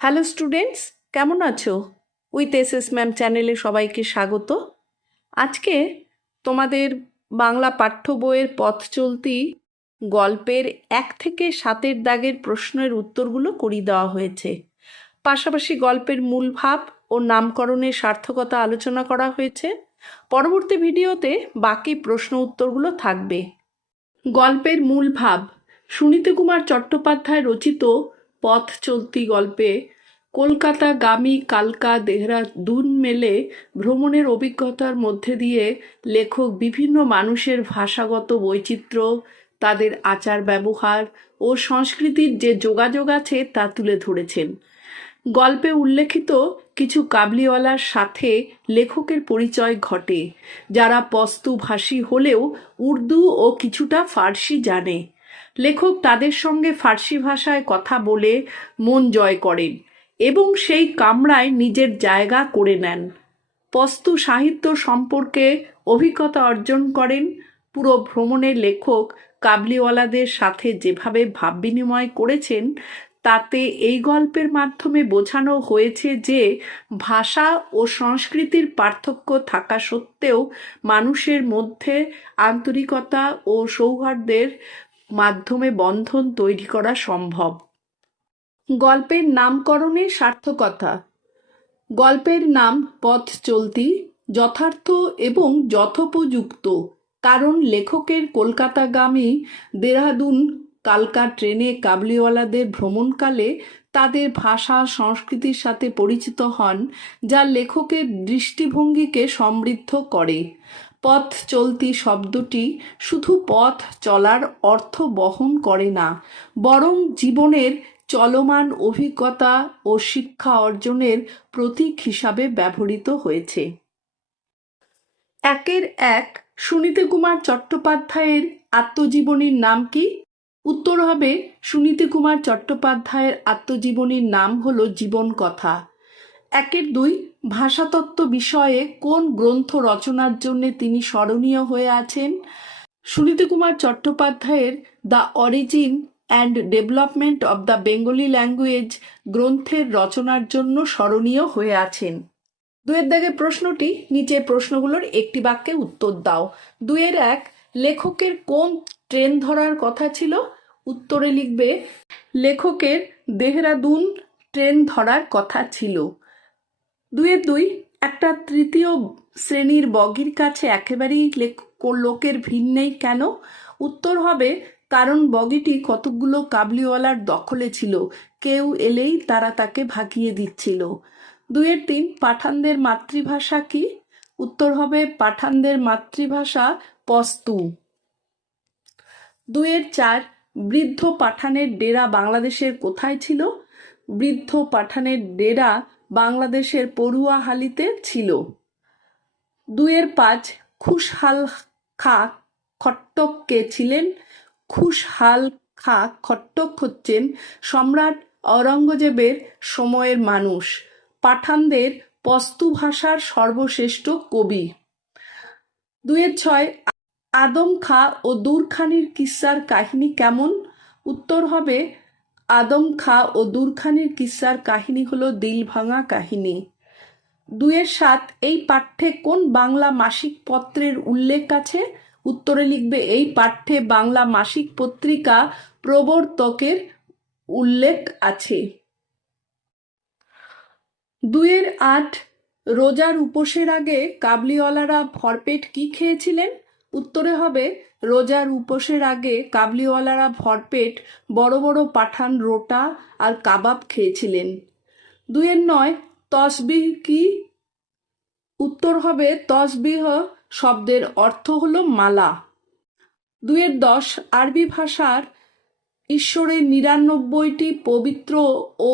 Hello students, কেমন আছো? With SS ma'am চ্যানেলে সবাইকে স্বাগত। আজকে তোমাদের বাংলা পাঠ্য বইয়ের পথ চলতি গল্পের 1 থেকে 7 দাগের প্রশ্নের উত্তরগুলো করিয়ে দেওয়া হয়েছে। পাশাপাশি গল্পের মূল ভাব ও নামকরণের সার্থকতা আলোচনা করা হয়েছে। পরবর্তী ভিডিওতে বাকি প্রশ্ন উত্তরগুলো থাকবে। গল্পের মূল ভাব। সুনীতি কুমার চট্টোপাধ্যায় রচিত পথ চলতি গল্পে কলকাতাগামী কালকা দেহরাদুন মেলে ভ্রমণের অভিজ্ঞতার মধ্যে দিয়ে লেখক বিভিন্ন মানুষের ভাষাগত বৈচিত্র্য, তাদের আচার ব্যবহার ও সংস্কৃতির যে যোগাযোগ আছে তা তুলে ধরেছেন। গল্পে উল্লেখিত কিছু কাবলিওয়ালার সাথে লেখকের পরিচয় ঘটে, যারা পশতুভাষী হলেও উর্দু ও কিছুটা ফার্সি জানে। লেখক তাদের সঙ্গে ফার্সি ভাষায় কথা বলে মন জয় করেন এবং সেই কামরায় নিজের জায়গা করে নেন। পশতু সাহিত্য সম্পর্কে অভিজ্ঞতা অর্জন করেন। পুরো ভ্রমণে লেখক কাবলিওয়ালাদের সাথে যেভাবে ভাব বিনিময় করেছেন তাতে এই গল্পের মাধ্যমে বোঝানো হয়েছে যে ভাষা ও সংস্কৃতির পার্থক্য থাকা সত্ত্বেও মানুষের মধ্যে আন্তরিকতা ও সৌহার্দ্যের মাধ্যমে বন্ধন তৈরি করা সম্ভব। গল্পের নামকরণের সার্থকতা। গল্পের নাম পথ চলতি যথার্থ এবং যথোপযুক্ত, কারণ লেখকের কলকাতাগামী দেহরাদুন কালকা ট্রেনে কাবলিওয়ালাদের ভ্রমণকালে তাদের ভাষা সংস্কৃতির সাথে পরিচিত হন, যা লেখকের দৃষ্টিভঙ্গিকে সমৃদ্ধ করে। পথ চলতি শব্দটি শুধু পথ চলার অর্থ বহন করে না, বরং জীবনের চলমান অভিজ্ঞতা ও শিক্ষা অর্জনের প্রতীক হিসাবে ব্যবহৃত হয়েছে। 1 সুনীতি কুমার চট্টোপাধ্যায়ের আত্মজীবনীর নাম কি? উত্তর হবে সুনীতি কুমার চট্টোপাধ্যায়ের আত্মজীবনীর নাম হলো জীবন কথা। 2 ভাষাতত্ত্ব বিষয়ে কোন গ্রন্থ রচনার জন্য তিনি স্মরণীয় হয়ে আছেন? সুনীতি কুমার চট্টোপাধ্যায়ের the origin and development of the Bengali language গ্রন্থের রচনার জন্য স্মরণীয় হয়ে আছেন। 2 দাগের প্রশ্নটি, নিচে প্রশ্নগুলোর একটি বাক্যে উত্তর দাও। 2 লেখকের কোন ট্রেন ধরার কথা ছিল? উত্তরে লিখবে লেখকের দেহরাদুন ট্রেন ধরার কথা ছিল। 2 একটা তৃতীয় শ্রেণীর বগির কাছে একেবারেই লোকের ভিড় নেই কেন? উত্তর হবে কারণ বগিটি কতকগুলো কাবলিওয়ালার দখলে ছিল, কেউ এলেই তারা তাকে ভাগিয়ে দিচ্ছিল। 2 পাঠানদের মাতৃভাষা কি? উত্তর হবে পাঠানদের মাতৃভাষা পশতু। 2 বৃদ্ধ পাঠানের ডেরা বাংলাদেশের কোথায় ছিল? বৃদ্ধ পাঠানের ডেরা বাংলাদেশের পড়ুয়াহালিতে ছিল। 2 খুশহাল খা খট্টক কে ছিলেন? খুশহাল খা খট্টক হচ্ছেন সম্রাট আওরঙ্গজেবের সময়ের মানুষ, পাঠানদের পশতু ভাষার সর্বশ্রেষ্ঠ কবি। 2 আদম খা ও দূরখানির কিস্সার কাহিনী কেমন? উত্তর হবে আদম খা ও দূরখানির কিস্সার কাহিনী হলো দিল ভাঙা কাহিনী। 2 এই পাঠ্যে কোন বাংলা মাসিক পত্রের উল্লেখ আছে? উত্তরে লিখবে এই পাঠ্যে বাংলা মাসিক পত্রিকা প্রবর্তকের উল্লেখ আছে। 2 রোজার উপোসের আগে কাবলিওয়ালারা ভরপেট কি খেয়েছিলেন? উত্তরে হবে রোজার উপোসের আগে কাবলিওয়ালারা ভরপেট বড় বড় পাঠান রোটা আর কাবাব খেয়েছিলেন। 2 তসবিহ কি? উত্তর হবে তসবিহ শব্দের অর্থ হলো মালা। 2 আরবি ভাষার ঈশ্বরের 99টি পবিত্র ও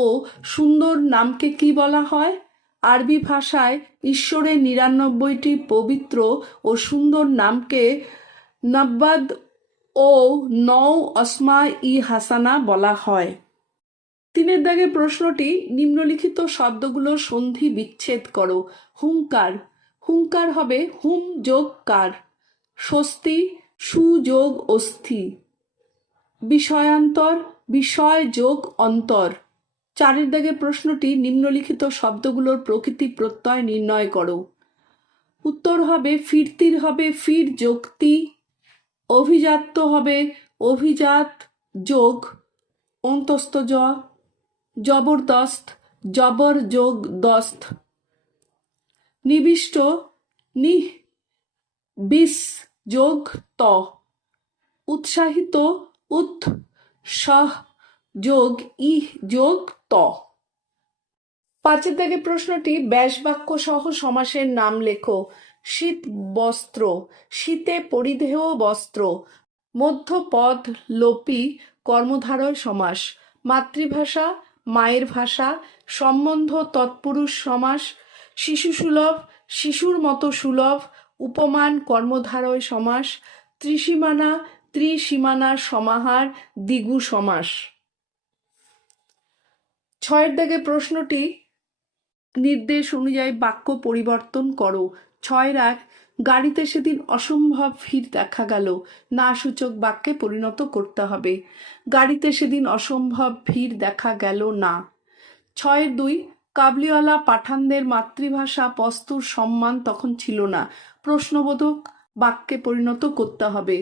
সুন্দর নামকে কি বলা হয়? আরবি ভাষায় ঈশ্বরের 99টি পবিত্র ও সুন্দর নামকে নব্বাদ ও নৌ অসমা ই হাসানা বলা হয়। 3 দাগের প্রশ্নটি, নিম্নলিখিত শব্দগুলোর সন্ধি বিচ্ছেদ করো। হুঙ্কার। হুঙ্কার হবে হুম যোগ কার। স্বস্তি সুযোগ অস্থি। বিষয়ান্তর বিষয় যোগ অন্তর। চারের দাগের প্রশ্নটি নিম্নলিখিত শব্দগুলোর প্রকৃতি প্রত্যয় নির্ণয় করো। উত্তর হবে ফিরতির হবে ফির যোগতি, অভিজাত্য হবে অভিজাত যোগ অন্তস্থ জ, জবরদস্ত জবর যোগ দস্ত, নিবিষ্ট নিহ বিস যোগ ত, উৎসাহিত উৎ সহ যোগ ইহ যোগ ত। পাঁচের দাগে প্রশ্নটি ব্যাসবাক্য সহ সমাসের নাম লেখো। শীত বস্ত্র, শীতে পরিধেয় বস্ত্র, মধ্যপদ লোপী কর্মধারয় সমাস, মাতৃভাষা মায়ের ভাষা, সম্বন্ধ তৎপুরুষ সমাস, শিশুসুলভ শিশুর মতো সুলভ, উপমান কর্মধারয় সমাস, ত্রিসীমানা ত্রিসীমানার সমাহার দ্বিগু সমাস। ছয়ের দাগে প্রশ্নটি নির্দেশ অনুযায়ী বাক্য পরিবর্তন করো। 6 গাড়িতে সেদিন অসম্ভব ভিড় দেখা গেল, না সূচক বাক্যে পরিণত করতে হবে। গাড়িতে সেদিন অসম্ভব ভিড় দেখা গেল না। 6-2 কাবলিওয়ালা পাঠানদের মাতৃভাষা পস্তুর সম্মান তখন ছিল না, প্রশ্নবোধক বাক্যে পরিণত করতে হবে।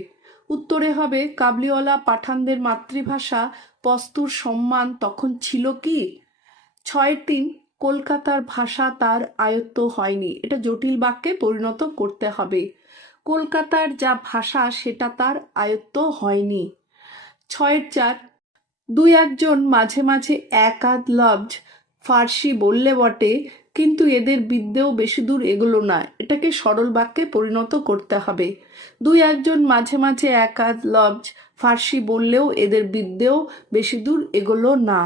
উত্তরে হবে কাবলিওয়ালা পাঠানদের মাতৃভাষা পস্তুর সম্মান তখন ছিল কি। 6-3 কলকাতার ভাষা তার আয়ত্ত হয়নি, এটা জটিল বাক্যে পরিণত করতে হবে। কলকাতার যা ভাষা সেটা তার আয়ত্ত হয়নি। 6-4 দুই একজন মাঝে মাঝে এক আধ লফজ ফার্সি বললে বটে, কিন্তু এদের বিদ্যেও বেশি দূর এগোলো না, এটাকে সরল বাক্যে পরিণত করতে হবে। দুই একজন মাঝে মাঝে এক আধ লফজ ফার্সি বললেও এদের বিদ্যেও বেশি দূর এগোলো না।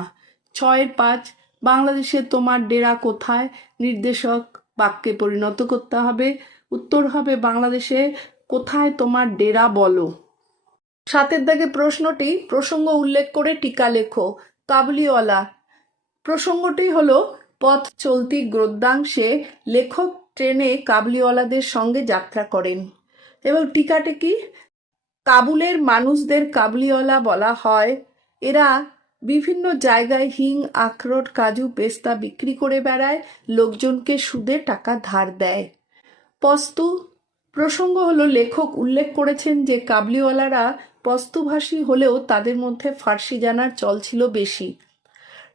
6-5 বাংলাদেশে তোমার ডেরা কোথায়, নির্দেশক বাক্যে পরিণত করতে হবে। উত্তর হবে বাংলাদেশে কোথায় তোমার ডেরা বলো। 7-এর দাগে প্রশ্নটি প্রসঙ্গ উল্লেখ করে টিকা লেখো। কাবুলিওয়ালা প্রসঙ্গটি হলো পথ চলতি গদ্যাংশে লেখক ট্রেনে কাবুলিওয়ালাদের সঙ্গে যাত্রা করেন এবং টিকাটি কি, কাবুলের মানুষদের কাবুলিওয়ালা বলা হয়। এরা বিভিন্ন জায়গায় হিং আখরোট কাজু পেস্তা বিক্রি করে বেড়ায়, লোকজনকে সুদে টাকা ধার দেয়। পস্তু প্রসঙ্গ হলো লেখক উল্লেখ করেছেন যে কাবুলিওয়ালারা পস্তুভাষী হলেও তাদের মধ্যে ফার্সি জানার চল ছিল বেশি।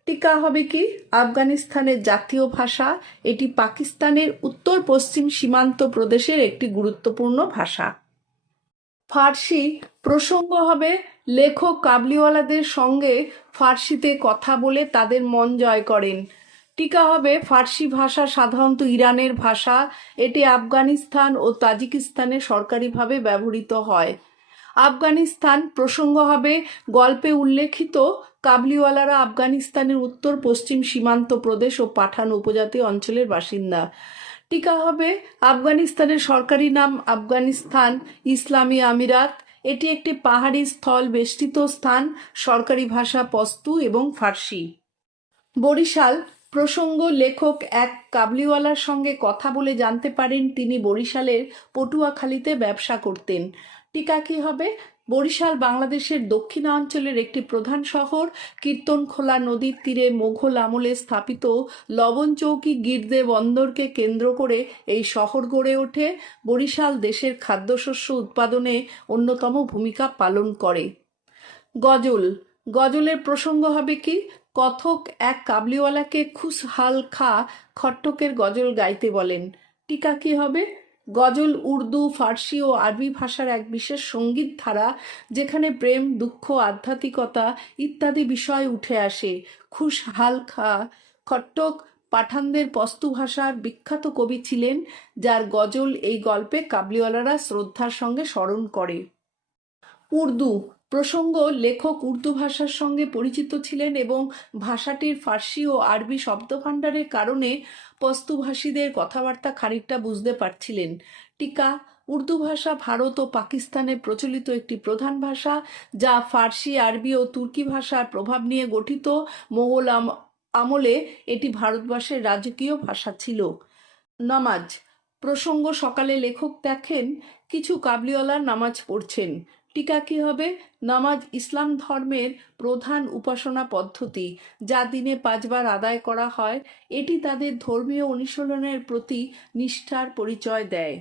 টিকা হবে কি, আফগানিস্তানের জাতীয় ভাষা, এটি পাকিস্তানের উত্তর পশ্চিম সীমান্ত প্রদেশের একটি গুরুত্বপূর্ণ ভাষা। ফার্সি প্রসঙ্গ হবে লেখক কাবুলিওয়ালাদের সঙ্গে ফার্সিতে কথা বলে তাদের মন জয় করেন। টিকা হবে ফার্সি ভাষা সাধারণত ইরানের ভাষা, এটি আফগানিস্তান ও তাজিকিস্তানে সরকারিভাবে ব্যবহৃত হয়। আফগানিস্তান প্রসঙ্গ হবে গল্পে উল্লেখিত কাবুলিওয়ালারা আফগানিস্তানের উত্তর পশ্চিম সীমান্ত প্রদেশ ও পাঠান উপজাতি অঞ্চলের বাসিন্দা। টিকা হবে আফগানিস্তানের সরকারি নাম আফগানিস্তান ইসলামী আমিরাত, এটি একটি পাহাড়ি স্থল বেষ্টিত স্থান, সরকারি ভাষা পস্তু এবং ফার্সি। বরিশাল প্রসঙ্গ লেখক এক কাবুলিওয়ালার সঙ্গে কথা বলে জানতে পারেন তিনি বরিশালের পটুয়াখালীতে ব্যবসা করতেন। টিকা কি হবে, বরিশাল বাংলাদেশের দক্ষিণাঞ্চলের একটি প্রধান শহর, কীর্তনখোলা নদীর তীরে মোঘল আমলে স্থাপিত লবণচৌকি গির্দে বন্দরকে কেন্দ্র করে এই শহর গড়ে ওঠে। বরিশাল দেশের খাদ্যশস্য উৎপাদনে অন্যতম ভূমিকা পালন করে। গজল গজলের প্রসঙ্গ হবে কি, কথক এক কাবুলিওয়ালাকে খুশহাল খা খট্টকের গজল গাইতে বলেন। টিকা কি হবে, গজল উর্দু ফার্সি ও আরবি ভাষার এক বিশেষ সঙ্গীত ধারা, যেখানে প্রেম দুঃখ আধ্যাত্মিকতা ইত্যাদি বিষয় উঠে আসে। খুশহাল খা খট্টক পাঠানদের পস্তু ভাষার বিখ্যাত কবি ছিলেন, যার গজল এই গল্পে কাবুলিওয়ালারা শ্রদ্ধার সঙ্গে স্মরণ করে। উর্দু প্রসঙ্গ লেখক উর্দু ভাষার সঙ্গে পরিচিত ছিলেন এবং ভাষাটির ফার্সি ও আরবি শব্দভাণ্ডারের কারণে পস্তুভাষীদের কথাবার্তা খানিকটা বুঝতে পারছিলেন। টিকা উর্দু ভাষা ভারত ও পাকিস্তানে প্রচলিত একটি প্রধান ভাষা, যা ফার্সি আরবি ও তুর্কি ভাষার প্রভাব নিয়ে গঠিত। মোগল আমলে এটি ভারতবর্ষের রাজকীয় ভাষা ছিল। নামাজ প্রসঙ্গ সকালে লেখক দেখেন কিছু কাবুলিওয়ালা নামাজ পড়ছেন। টিকা কী হবে? নামাজ ইসলাম ধর্মের প্রধান উপাসনা পদ্ধতি, যা দিনে 5 বার আদায় করা হয়। এটি তাদের ধর্মীয় অনুশীলনের প্রতি নিষ্ঠার পরিচয় দেয়।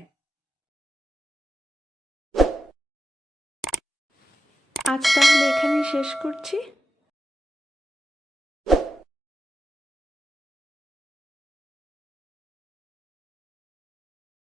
আজ তাহলে এখানেই শেষ করছি।